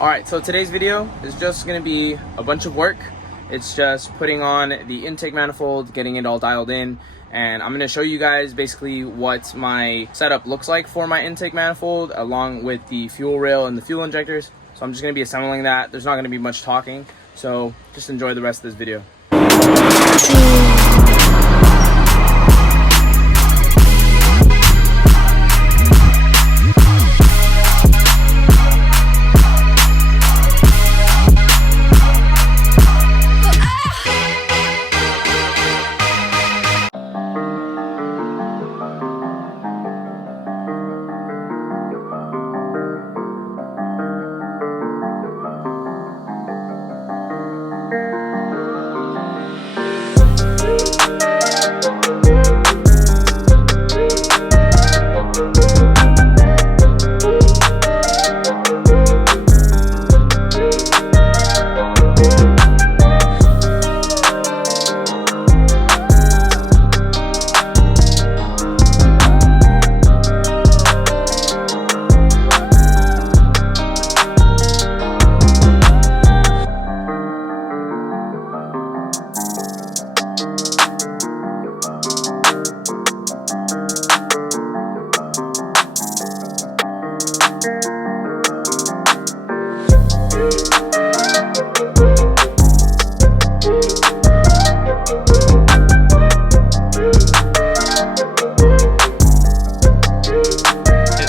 Alright, so today's video is just going to be a bunch of work. It's just putting on the intake manifold, getting it all dialed in, and I'm going to show you guys basically what my setup looks like for my intake manifold along with the fuel rail and the fuel injectors. So I'm just going to be assembling that. There's not going to be much talking, so just enjoy the rest of this video.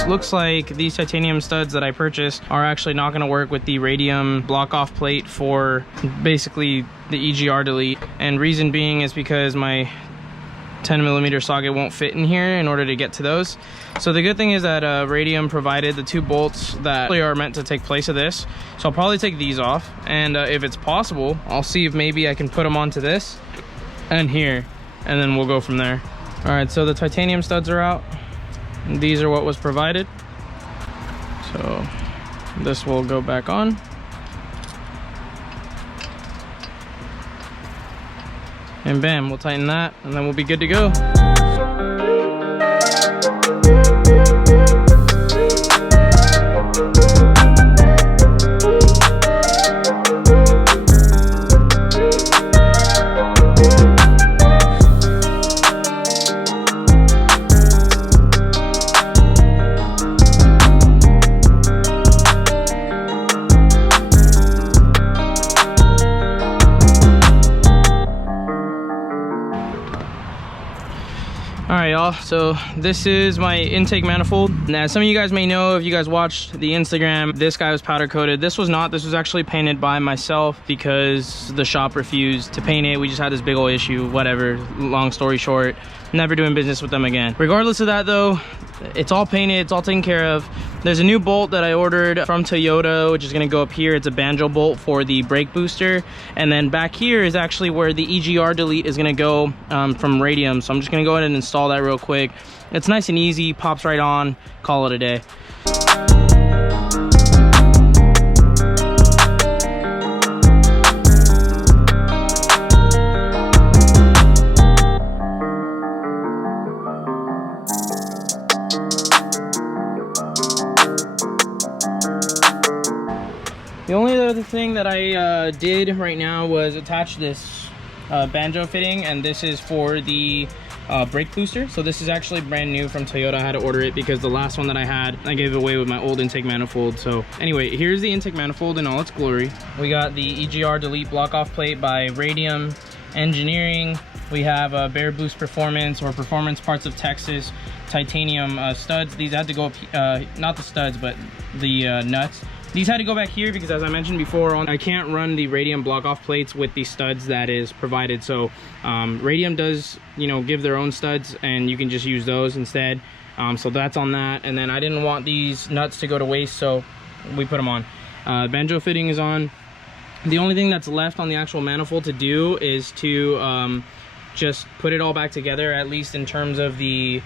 Looks like these titanium studs that I purchased are actually not going to work with the radium block off plate for basically the EGR delete, and reason being is because my 10mm socket won't fit in here in order to get to those. So the good thing is that Radium provided the 2 bolts that are meant to take place of this, so I'll probably take these off, and if it's possible I'll see if maybe I can put them onto this and here, and then we'll go from there. All right, so the titanium studs are out. These are what was provided, so this will go back on. And bam, we'll tighten that and then we'll be good to go. Alright y'all, so this is my intake manifold. Now some of you guys may know, if you guys watched the Instagram, this guy was powder coated. This was not. This was actually painted by myself because the shop refused to paint it. We just had this big old issue, whatever, long story short, never doing business with them again. Regardless of that though, it's all painted, it's all taken care of. There's a new bolt that I ordered from Toyota, which is going to go up here. It's a banjo bolt for the brake booster, and then back here is actually where the EGR delete is going to go from Radium. So I'm just going to go ahead and install that real quick. It's nice and easy, pops right on, call it a day. The only other thing that I did right now was attach this banjo fitting, and this is for the brake booster. So this is actually brand new from Toyota. I had to order it because the last one that I had, I gave away with my old intake manifold. So anyway, here's the intake manifold in all its glory. We got the EGR delete block off plate by Radium Engineering. We have Bear Boost Performance, or Performance Parts of Texas titanium studs. These had to go up, not the studs, but the nuts. These had to go back here because, as I mentioned before, I can't run the Radium block off plates with the studs that is provided. So Radium does, you know, give their own studs, and you can just use those instead. So that's on that. And then I didn't want these nuts to go to waste, so we put them on. Banjo fitting is on. The only thing that's left on the actual manifold to do is to just put it all back together, at least in terms of the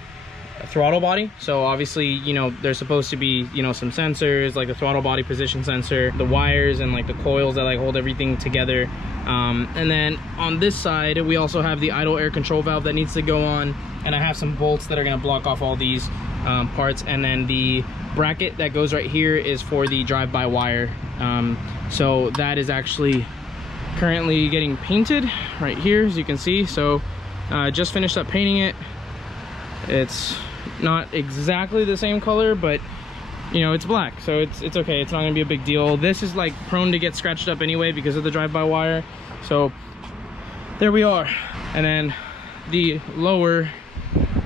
throttle body. So obviously, you know, there's supposed to be, you know, some sensors like the throttle body position sensor, the wires, and like the coils that like hold everything together. And then on this side we also have the idle air control valve that needs to go on, and I have some bolts that are going to block off all these parts, and then the bracket that goes right here is for the drive-by-wire. So that is actually currently getting painted right here, as you can see. So just finished up painting it. It's not exactly the same color, but you know, it's black, so it's okay. It's not gonna be a big deal. This is like prone to get scratched up anyway because of the drive-by-wire. So there we are. And then the lower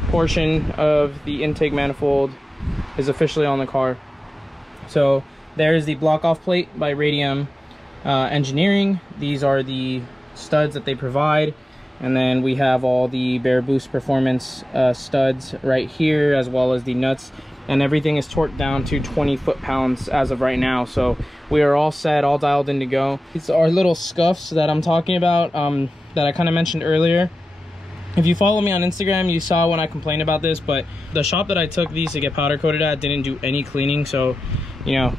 portion of the intake manifold is officially on the car. So there's the block off plate by Radium Engineering. These are the studs that they provide, and then we have all the Bear Boost Performance studs right here, as well as the nuts, and everything is torqued down to 20 foot-pounds as of right now. So we are all set, all dialed in to go. These are little scuffs that I'm talking about, that I kind of mentioned earlier. If you follow me on Instagram, you saw when I complained about this, but the shop that I took these to get powder coated at didn't do any cleaning, so you know,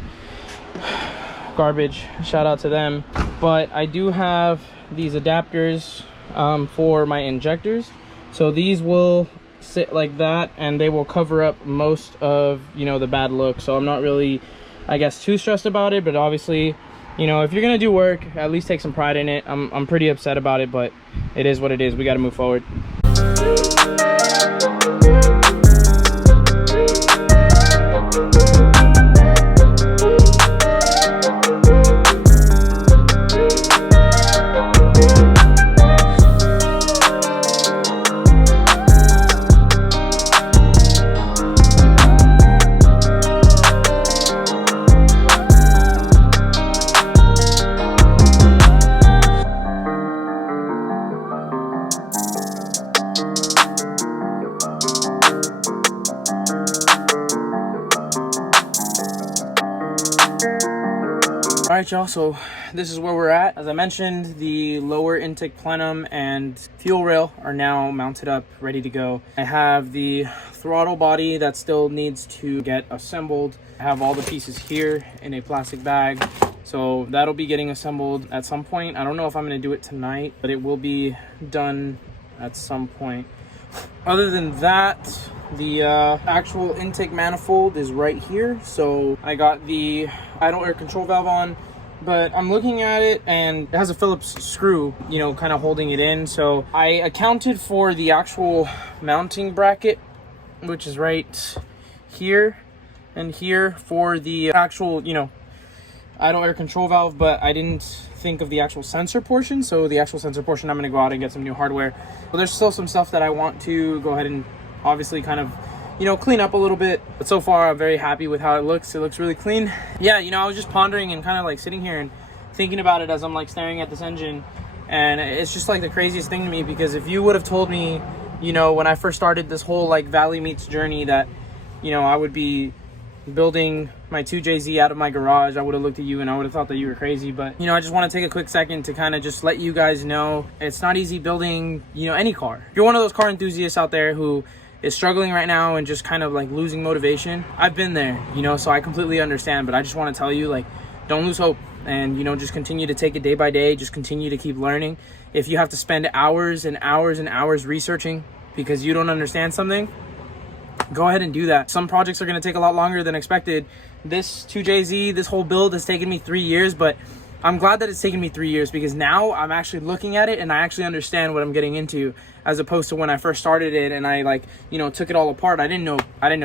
garbage, shout out to them. But I do have these adapters for my injectors, so these will sit like that and they will cover up most of, you know, the bad look. So I'm not really, I guess, too stressed about it, but obviously, you know, if you're gonna do work, at least take some pride in it. I'm pretty upset about it, but it is what it is. We got to move forward. All right, y'all, so this is where we're at. As I mentioned, the lower intake plenum and fuel rail are now mounted up, ready to go. I have the throttle body that still needs to get assembled. I have all the pieces here in a plastic bag, so that'll be getting assembled at some point. I don't know if I'm gonna do it tonight, but it will be done at some point. Other than that, the actual intake manifold is right here. So I got the idle air control valve on, but I'm looking at it and it has a Phillips screw, you know, kind of holding it in. So I accounted for the actual mounting bracket, which is right here and here for the actual, you know, idle air control valve, but I didn't think of the actual sensor portion. So the actual sensor portion, I'm going to go out and get some new hardware. But there's still some stuff that I want to go ahead and obviously kind of, you know, clean up a little bit. But so far, I'm very happy with how it looks. It looks really clean. Yeah, you know, I was just pondering and kind of like sitting here and thinking about it as I'm like staring at this engine. And it's just like the craziest thing to me, because if you would have told me, you know, when I first started this whole like ValeeMeetz journey that, you know, I would be building my 2JZ out of my garage, I would have looked at you and I would have thought that you were crazy. But, you know, I just want to take a quick second to kind of just let you guys know it's not easy building, you know, any car. If you're one of those car enthusiasts out there who is struggling right now and just kind of like losing motivation, I've been there, you know, so I completely understand. But I just want to tell you, like, don't lose hope, and, you know, just continue to take it day by day. Just continue to keep learning. If you have to spend hours and hours and hours researching because you don't understand something, go ahead and do that. Some projects are going to take a lot longer than expected. This 2JZ, this whole build has taken me 3 years, but I'm glad that it's taken me 3 years, because now I'm actually looking at it and I actually understand what I'm getting into, as opposed to when I first started it and I, like, you know, took it all apart. I didn't know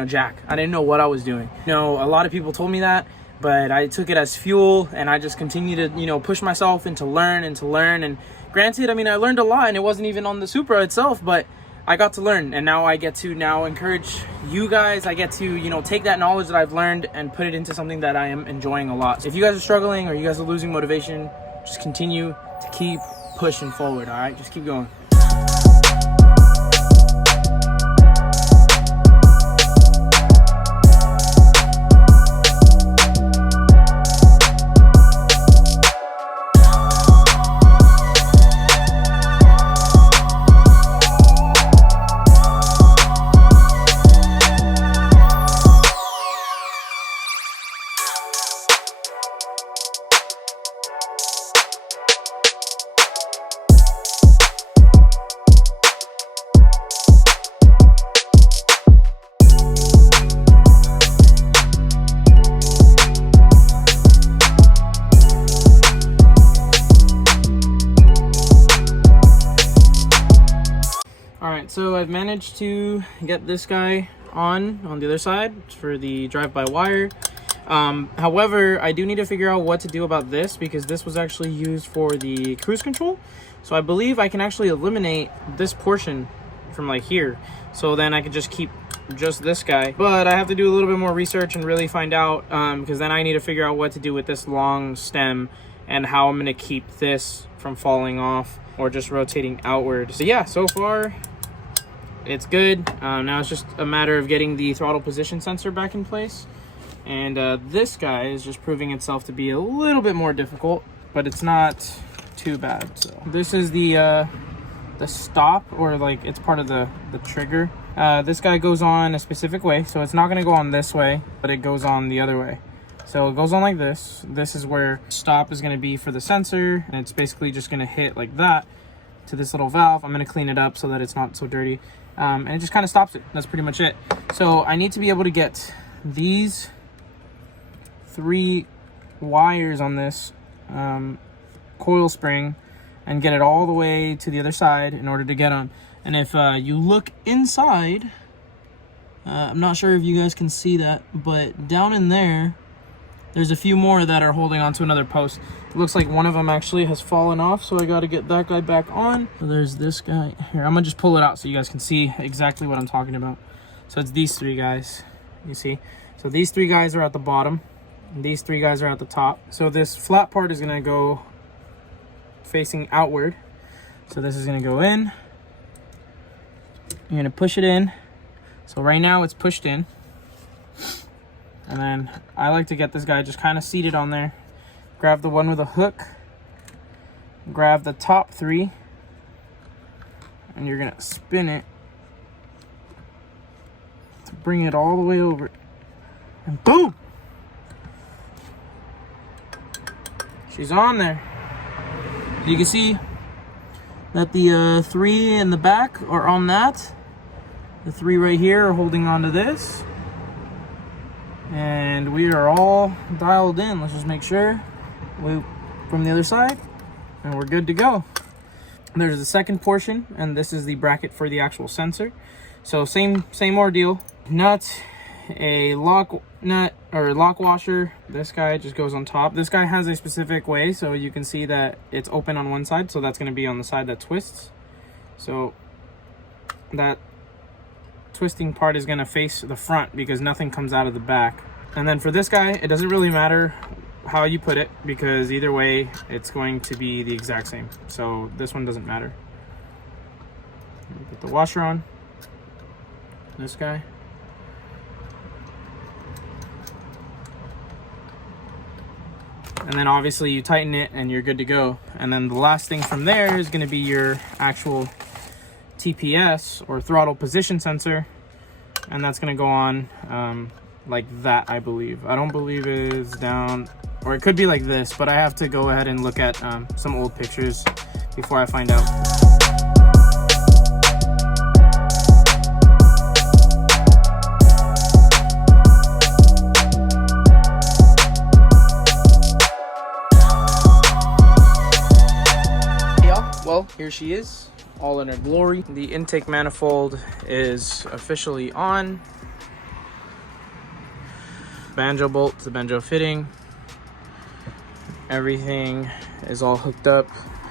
jack. I didn't know what I was doing. You know, a lot of people told me that, but I took it as fuel and I just continue to, you know, push myself and to learn. And granted, I mean, I learned a lot, and it wasn't even on the Supra itself, but I got to learn, and now I get to now encourage you guys. I get to, you know, take that knowledge that I've learned and put it into something that I am enjoying a lot. So if you guys are struggling or you guys are losing motivation, just continue to keep pushing forward, all right? Just keep going. right, so I've managed to get this guy on the other side for the drive-by-wire. However, I do need to figure out what to do about this, because this was actually used for the cruise control. So I believe I can actually eliminate this portion from like here. So then I could just keep just this guy. But I have to do a little bit more research and really find out, because then I need to figure out what to do with this long stem and how I'm going to keep this from falling off or just rotating outward. So yeah, so far it's good. Now it's just a matter of getting the throttle position sensor back in place. And this guy is just proving itself to be a little bit more difficult, but it's not too bad. So this is the stop, or like it's part of the trigger. This guy goes on a specific way, so it's not going to go on this way, but it goes on the other way. So it goes on like this. This is where stop is going to be for the sensor, and it's basically just going to hit like that to this little valve. I'm going to clean it up so that it's not so dirty, and it just kind of stops it. That's pretty much it. So I need to be able to get these 3 wires on this coil spring and get it all the way to the other side in order to get on. And if you look inside, I'm not sure if you guys can see that, but down in there, there's a few more that are holding on to another post. It looks like one of them actually has fallen off, so I got to get that guy back on. So there's this guy here. I'm gonna just pull it out so you guys can see exactly what I'm talking about. So it's these 3 guys, you see. So these 3 guys are at the bottom, and these 3 guys are at the top. So this flat part is gonna go facing outward. So this is gonna go in. You're gonna push it in. So right now it's pushed in. And then I like to get this guy just kind of seated on there. Grab the one with a hook. Grab the top 3. And you're gonna spin it to bring it all the way over. And boom! She's on there. You can see that the 3 in the back are on that. The 3 right here are holding on to this. And we are all dialed in. Let's just make sure from the other side, and we're good to go. There's the second portion, and this is the bracket for the actual sensor. So same ordeal. Nut, a lock nut or lock washer. This guy just goes on top. This guy has a specific way, so you can see that it's open on one side, so that's going to be on the side that twists. So that twisting part is going to face the front because nothing comes out of the back. And then for this guy, it doesn't really matter how you put it, because either way it's going to be the exact same. So this one doesn't matter. Put the washer on this guy. And then obviously you tighten it and you're good to go. And then the last thing from there is going to be your actual TPS, or throttle position sensor, and that's going to go on like that, I believe. I don't believe it's down, or it could be like this, but I have to go ahead and look at some old pictures before I find out. Well, here she is, all in her glory. The intake manifold is officially on. Banjo bolt, the banjo fitting, everything is all hooked up.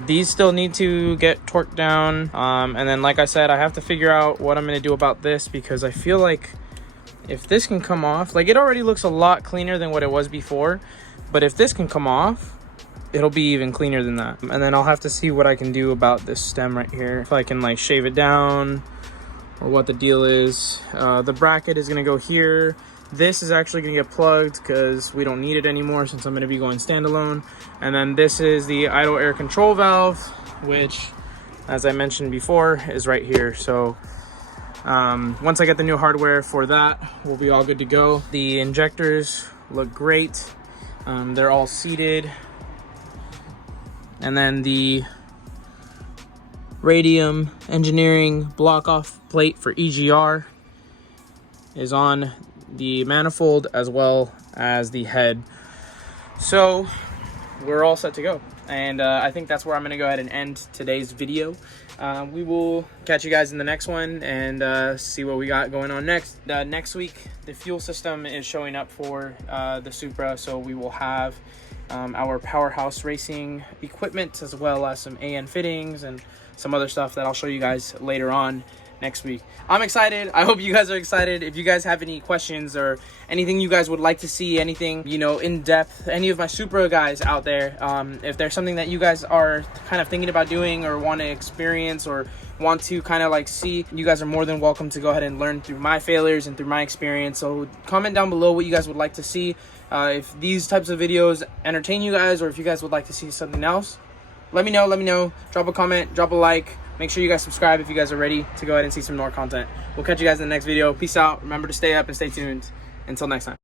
These still need to get torqued down, and then like I said, I have to figure out what I'm going to do about this, because I feel like if this can come off, like, it already looks a lot cleaner than what it was before, but if this can come off, it'll be even cleaner than that. And then I'll have to see what I can do about this stem right here, if I can like shave it down or what the deal is. The bracket is going to go here. This is actually going to get plugged because we don't need it anymore since I'm going to be going standalone. And then this is the idle air control valve, which, as I mentioned before, is right here. So once I get the new hardware for that, we'll be all good to go. The injectors look great. They're all seated. And then the Radium Engineering block-off plate for EGR is on the manifold as well as the head. So we're all set to go. And I think that's where I'm gonna go ahead and end today's video. We will catch you guys in the next one and see what we got going on next. Next week, the fuel system is showing up for the Supra, so we will have our Powerhouse Racing equipment, as well as some AN fittings and some other stuff that I'll show you guys later on next week. I'm excited. I hope you guys are excited. If you guys have any questions or anything you guys would like to see, anything, you know, in depth, any of my Supra guys out there, if there's something that you guys are kind of thinking about doing or want to experience or want to kind of like see, you guys are more than welcome to go ahead and learn through my failures and through my experience. So comment down below what you guys would like to see. If these types of videos entertain you guys, or if you guys would like to see something else, let me know. Drop a comment, drop a like. Make sure you guys subscribe if you guys are ready to go ahead and see some more content. We'll catch you guys in the next video. Peace out. Remember to stay up and stay tuned. Until next time.